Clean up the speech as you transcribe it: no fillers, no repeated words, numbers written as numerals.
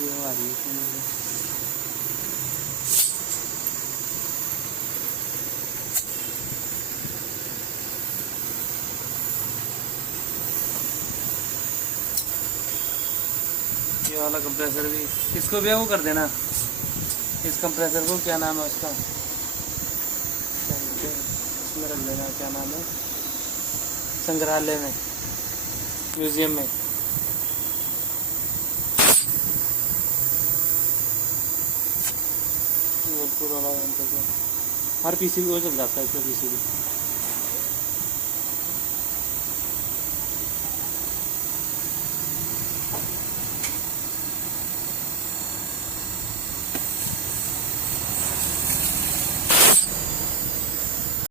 वीडियो आ रही है इसमें मुझे। ये वाला कंप्रेसर भी, इसको भी वो कर देना। इस कंप्रेसर को क्या नाम है उसका, इसमें रख देना, क्या नाम है, संग्रहालय में, म्यूजियम में। हर पीसी भी वो चल जाता है, इसका पीसी भी।